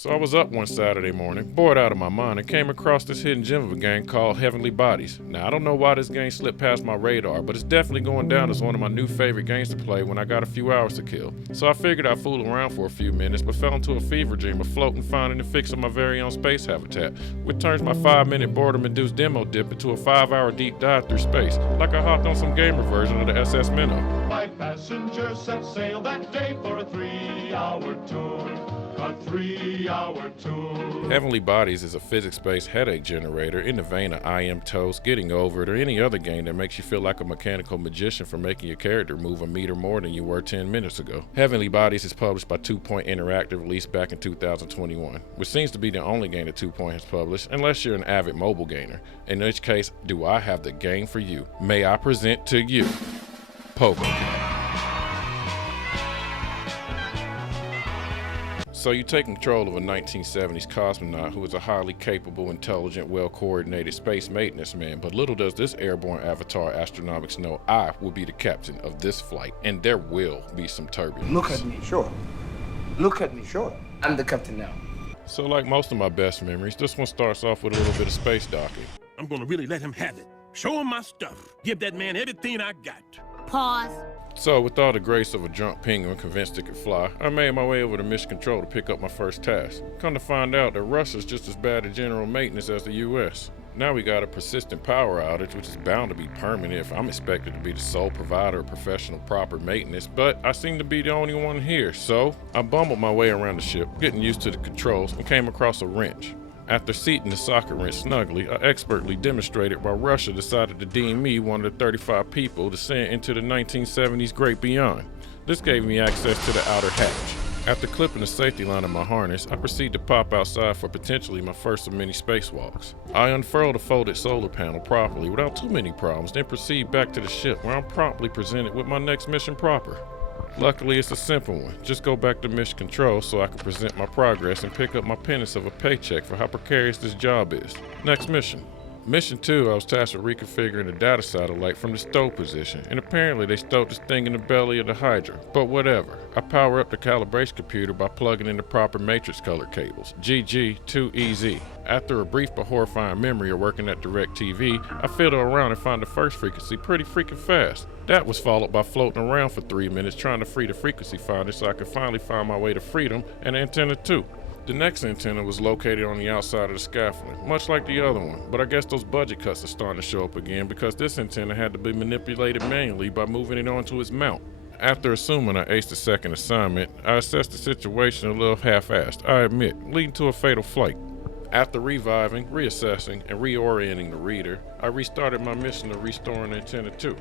So I was up one Saturday morning, bored out of my mind, and came across this hidden gem of a game called Heavenly Bodies. Now, I don't know why this game slipped past my radar, but it's definitely going down as one of my new favorite games to play when I got a few hours to kill. So I figured I'd fool around for a few minutes, but fell into a fever dream of floating, finding, and fixing my very own space habitat, which turns my 5-minute boredom-induced demo dip into a 5-hour deep dive through space, like I hopped on some gamer version of the SS Minnow. 5 passengers set sail that day for a 3-hour tour. A 3-hour tour. Heavenly Bodies is a physics-based headache generator in the vein of I Am Toast, Getting Over It, or any other game that makes you feel like a mechanical magician for making your character move a meter more than you were 10 minutes ago. Heavenly Bodies is published by 2 Point Interactive, released back in 2021, which seems to be the only game that 2 Point has published, unless you're an avid mobile gamer, in which case, do I have the game for you. May I present to you, Poker. So you take control of a 1970s cosmonaut who is a highly capable, intelligent, well-coordinated space maintenance man, but little does this airborne avatar astronomics know I will be the captain of this flight, and there will be some turbulence. Look at me, sure. Look at me, sure. I'm the captain now. So like most of my best memories, this one starts off with a little bit of space docking. I'm gonna really let him have it. Show him my stuff. Give that man everything I got. Pause. So, with all the grace of a drunk penguin convinced it could fly, I made my way over to Mission Control to pick up my first task. Come to find out that Russia's just as bad at general maintenance as the US. Now we got a persistent power outage, which is bound to be permanent if I'm expected to be the sole provider of professional proper maintenance, but I seem to be the only one here, so I bumbled my way around the ship, getting used to the controls, and came across a wrench. After seating the socket wrench snugly, I expertly demonstrated why Russia decided to deem me one of the 35 people to send into the 1970s great beyond. This gave me access to the outer hatch. After clipping the safety line of my harness, I proceed to pop outside for potentially my first of many spacewalks. I unfurl the folded solar panel properly without too many problems, then proceed back to the ship where I'm promptly presented with my next mission proper. Luckily, it's a simple one. Just go back to Mission Control so I can present my progress and pick up my penance of a paycheck for how precarious this job is. Next mission. Mission 2, I was tasked with reconfiguring the data satellite from the stow position, and apparently they stowed this thing in the belly of the Hydra. But whatever. I power up the calibration computer by plugging in the proper matrix color cables. GG, too easy. After a brief but horrifying memory of working at DirecTV, I fiddle around and find the first frequency pretty freaking fast. That was followed by floating around for 3 minutes trying to free the frequency finder so I could finally find my way to freedom and antenna 2. The next antenna was located on the outside of the scaffolding, much like the other one, but I guess those budget cuts are starting to show up again because this antenna had to be manipulated manually by moving it onto its mount. After assuming I aced the second assignment, I assessed the situation a little half-assed, I admit, leading to a fatal flight. After reviving, reassessing, and reorienting the reader, I restarted my mission of restoring antenna 2.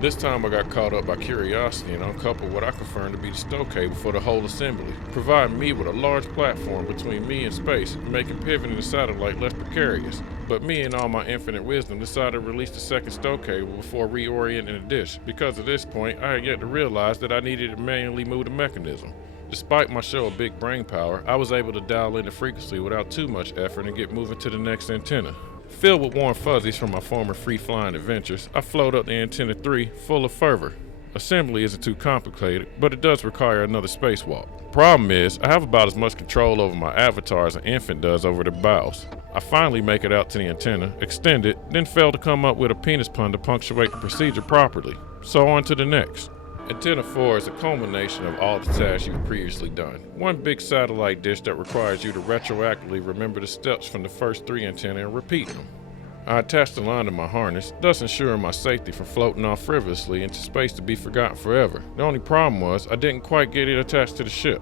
This time I got caught up by curiosity and uncoupled what I confirmed to be the stow cable for the whole assembly, providing me with a large platform between me and space, making pivoting the satellite less precarious. But me and all my infinite wisdom decided to release the second stow cable before reorienting the dish, because at this point I had yet to realize that I needed to manually move the mechanism. Despite my show of big brain power, I was able to dial in the frequency without too much effort and get moving to the next antenna. Filled with warm fuzzies from my former free-flying adventures, I float up to antenna 3 full of fervor. Assembly isn't too complicated, but it does require another spacewalk. Problem is, I have about as much control over my avatar as an infant does over the bows. I finally make it out to the antenna, extend it, then fail to come up with a penis pun to punctuate the procedure properly. So on to the next. Antenna 4 is a culmination of all the tasks you've previously done. One big satellite dish that requires you to retroactively remember the steps from the first 3 antennae and repeat them. I attached the line to my harness, thus ensuring my safety from floating off frivolously into space to be forgotten forever. The only problem was, I didn't quite get it attached to the ship.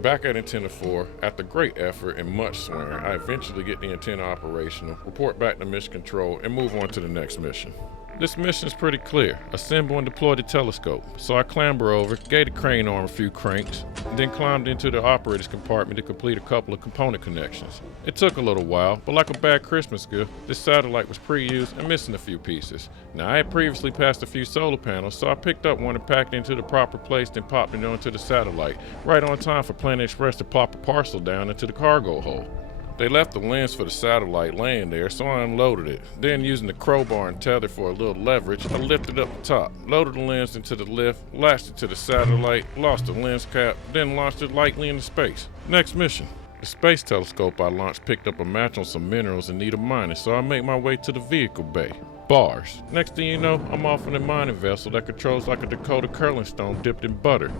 Back at antenna 4, after great effort and much swearing, I eventually get the antenna operational, report back to Mission Control, and move on to the next mission. This mission is pretty clear. Assemble and deploy the telescope. So I clamber over, gave the crane arm a few cranks, then climbed into the operator's compartment to complete a couple of component connections. It took a little while, but like a bad Christmas gift, this satellite was pre-used and missing a few pieces. Now I had previously passed a few solar panels, so I picked up one and packed it into the proper place, then popped it onto the satellite, right on time for Planet Express to plop a parcel down into the cargo hold. They left the lens for the satellite laying there, so I unloaded it. Then, using the crowbar and tether for a little leverage, I lifted up the top, loaded the lens into the lift, lashed it to the satellite, lost the lens cap, then launched it lightly into space. Next mission. The space telescope I launched picked up a match on some minerals in need of mining, so I make my way to the vehicle bay. Bars. Next thing you know, I'm off in a mining vessel that controls like a Dakota curling stone dipped in butter.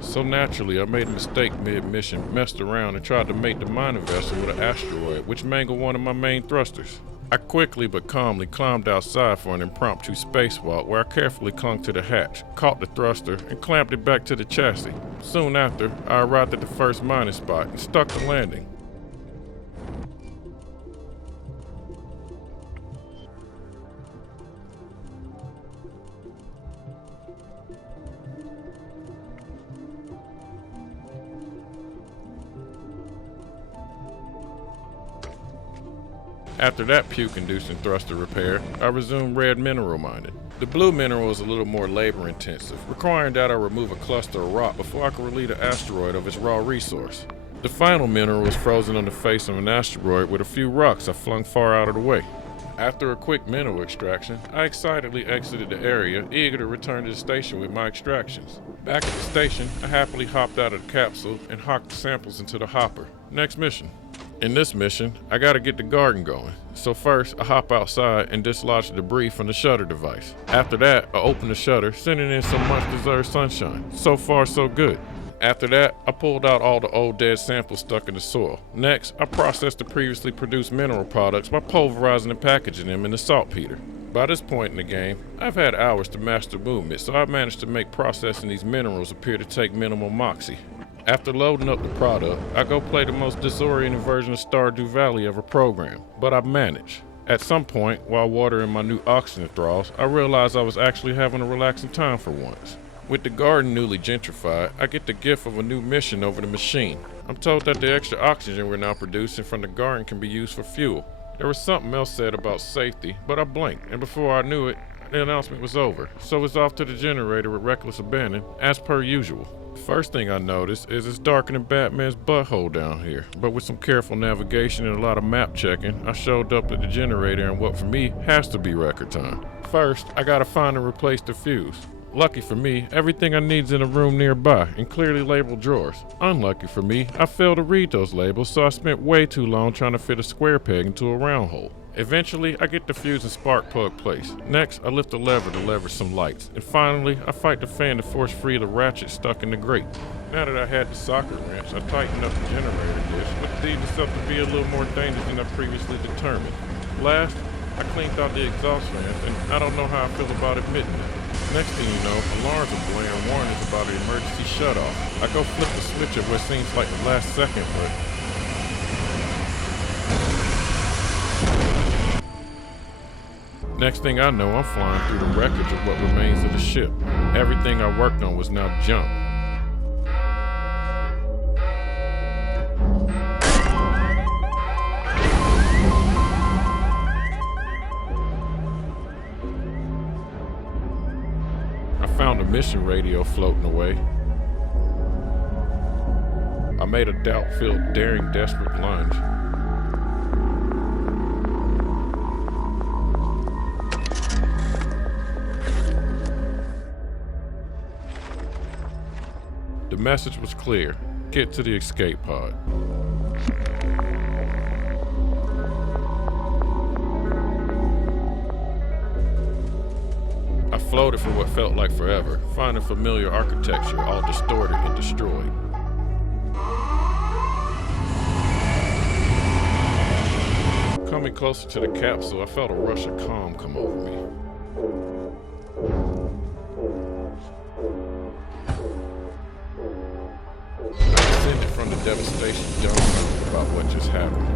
So naturally, I made a mistake mid-mission, messed around, and tried to mate the mining vessel with an asteroid, which mangled one of my main thrusters. I quickly but calmly climbed outside for an impromptu spacewalk where I carefully clung to the hatch, caught the thruster, and clamped it back to the chassis. Soon after, I arrived at the first mining spot and stuck the landing. After that puke-inducing thruster repair, I resumed red mineral mining. The blue mineral is a little more labor-intensive, requiring that I remove a cluster of rock before I can relieve the asteroid of its raw resource. The final mineral is frozen on the face of an asteroid with a few rocks I flung far out of the way. After a quick mineral extraction, I excitedly exited the area, eager to return to the station with my extractions. Back at the station, I happily hopped out of the capsule and hocked the samples into the hopper. Next mission. In this mission, I gotta get the garden going. So first, I hop outside and dislodge the debris from the shutter device. After that, I open the shutter, sending in some much-deserved sunshine. So far, so good. After that, I pulled out all the old dead samples stuck in the soil. Next, I processed the previously produced mineral products by pulverizing and packaging them in the saltpeter. By this point in the game, I've had hours to master movement, so I've managed to make processing these minerals appear to take minimal moxie. After loading up the product, I go play the most disorienting version of Stardew Valley ever programmed, but I manage. At some point, while watering my new oxygen thralls, I realized I was actually having a relaxing time for once. With the garden newly gentrified, I get the gift of a new mission over the machine. I'm told that the extra oxygen we're now producing from the garden can be used for fuel. There was something else said about safety, but I blinked, and before I knew it, the announcement was over, so it's off to the generator with reckless abandon, as per usual. First thing I noticed is it's darker than Batman's butthole down here, but with some careful navigation and a lot of map checking, I showed up at the generator in what for me has to be record time. First, I gotta find and replace the fuse. Lucky for me, everything I need's in a room nearby in clearly labeled drawers. Unlucky for me, I failed to read those labels, so I spent way too long trying to fit a square peg into a round hole. Eventually, I get the fuse and spark plug placed. Next, I lift the lever to leverage some lights. And finally, I fight the fan to force free the ratchet stuck in the grate. Now that I had the socket wrench, I tightened up the generator dish, which deemed itself to be a little more dangerous than I previously determined. Last, I cleaned out the exhaust fans, and I don't know how I feel about admitting it. Next thing you know, alarms are blaring warnings about an emergency shutoff. I go flip the switch at what seems like the last second, but next thing I know, I'm flying through the wreckage of what remains of the ship. Everything I worked on was now junk. I found a mission radio floating away. I made a doubt-filled, daring, desperate lunge. The message was clear. Get to the escape pod. I floated for what felt like forever, finding familiar architecture all distorted and destroyed. Coming closer to the capsule, I felt a rush of calm come over me. From the devastation dumbfounded about what just happened.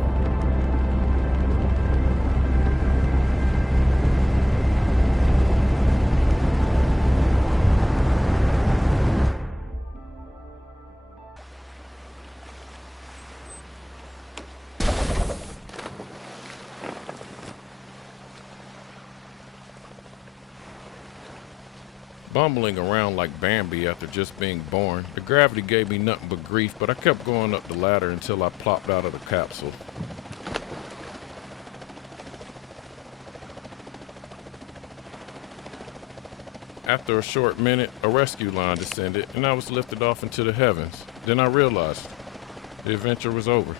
Bumbling around like Bambi after just being born, the gravity gave me nothing but grief, but I kept going up the ladder until I plopped out of the capsule. After a short minute, a rescue line descended and I was lifted off into the heavens. Then I realized the adventure was over.